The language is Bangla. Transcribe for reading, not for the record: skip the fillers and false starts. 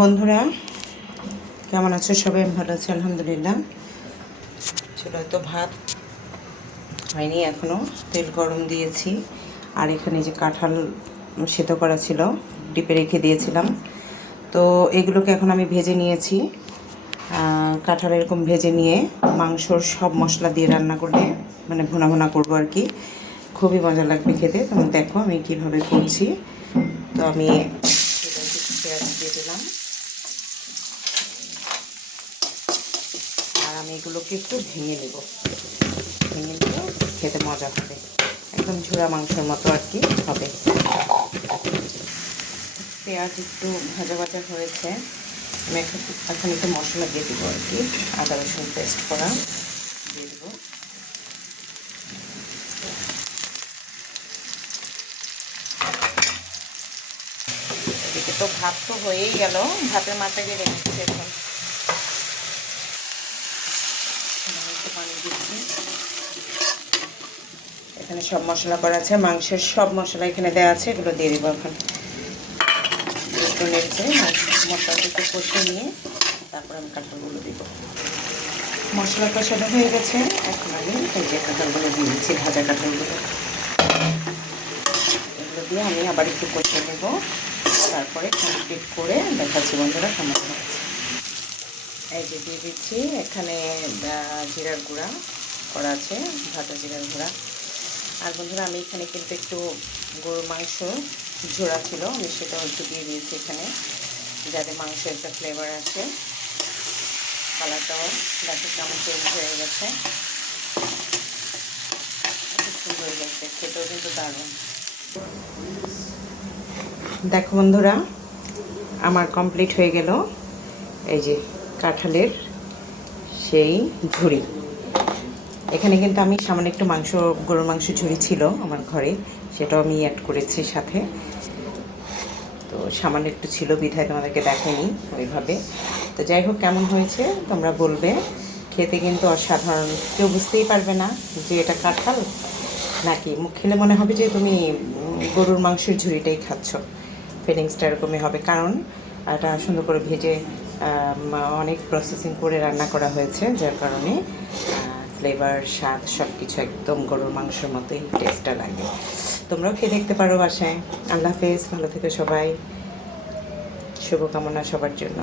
বন্ধুরা কেমন আছো সবাই? আমি ভালো আছি আলহামদুলিল্লাহ। চলো, তো ভাত হয়নি এখনও, তেল গরম দিয়েছি। আর এখানে যে কাঁঠাল সেদ্ধ করা ছিল, ডিপে রেখে দিয়েছিলাম, তো এগুলোকে এখন আমি ভেজে নিয়েছি। কাঁঠাল এরকম ভেজে নিয়ে মাংসর সব মশলা দিয়ে রান্না করলে, মানে ভুনা ভুনা করবো আর কি, খুবই মজা লাগবে খেতে। তোমরা দেখো আমি কীভাবে করছি। তো আমি পেঁয়াজ দিয়ে দিলাম, আর আমি এগুলোকে একটু ভেঙে নিব খেতে মজা হবে, একদম ঝুরা মাংসের মতো আর কি হবে। পেঁয়াজ একটু ভাজা ভাজা হয়েছে, আমি এখন একটু মশলা দিয়ে দেবো আর কি। আদা রসুন পেস্ট করা দিয়ে দেবো। এদিকে তো ভাত তো হয়েই গেল, ভাতের মাথায় গিয়ে রেখেছি। এখন একটু পানি দিচ্ছি। এখানে সব মশলা করা আছে, মাংসের সব মশলা এখানে দেওয়া আছে, এগুলো দিয়ে দেবো এখন। একটু নেড়ে মশলাটা একটু কষে নিয়ে তারপর আমি কাঁঠালগুলো দিব। মশলা কষানো হয়ে গেছে, এখন আমি এই যে কাঁঠালগুলো দিয়ে দিচ্ছি, ভাজা কাঁঠালগুলো। এগুলো দিয়ে আমি আবার একটু কষে নেব, তারপরে কমপ্লিট করে দেখাচ্ছি বন্ধুরা কেমন হচ্ছে। এই যে দিয়ে দিচ্ছি, এখানে জিরার গুঁড়া করা আছে, ভাজা জিরার গুঁড়া। আর বন্ধুরা আমি এখানে কিন্তু একটু গরুর মাংস ঝোড়া ছিল, আমি সেটাও একটু দিয়ে দিয়েছি এখানে, যাতে মাংসের একটা ফ্লেভার আছে। কালারটাও দেখো কেমন চেঞ্জ হয়ে গেছে, খুব সুন্দর হয়েছে, খেতেও কিন্তু দারুণ। দেখো বন্ধুরা আমার কমপ্লিট হয়ে গেল এই যে কাঁঠালের সেই ঝুড়ি। এখানে কিন্তু আমি সামান্য একটু গরুর মাংস ঝুড়ি ছিল আমার ঘরে, সেটাও আমি অ্যাড করেছি সাথে। তো সামান্য একটু ছিল বিধায় তোমাদেরকে দেখাইনি ওইভাবে। তো যাই হোক, কেমন হয়েছে তোমরা বলবে। খেতে কিন্তু অসাধারণ, কেউ বুঝতেই পারবে না যে এটা কাঁঠাল নাকি। মুখ খেলে মনে হবে যে তুমি গরুর মাংসের ঝুড়িটাই খাচ্ছ। ফিলিংসটা এরকমই হবে, কারণ এটা সুন্দর করে ভেজে অনেক প্রসেসিং করে রান্না করা হয়েছে, যার কারণে ফ্লেভার, স্বাদ সব কিছু একদম গরুর মাংসের মতোই টেস্টটা লাগে। তোমরাও খেয়ে দেখতে পারো বাসায়। আল্লাহ হাফেজ, ভালো থেকো সবাই, শুভকামনা সবার জন্য।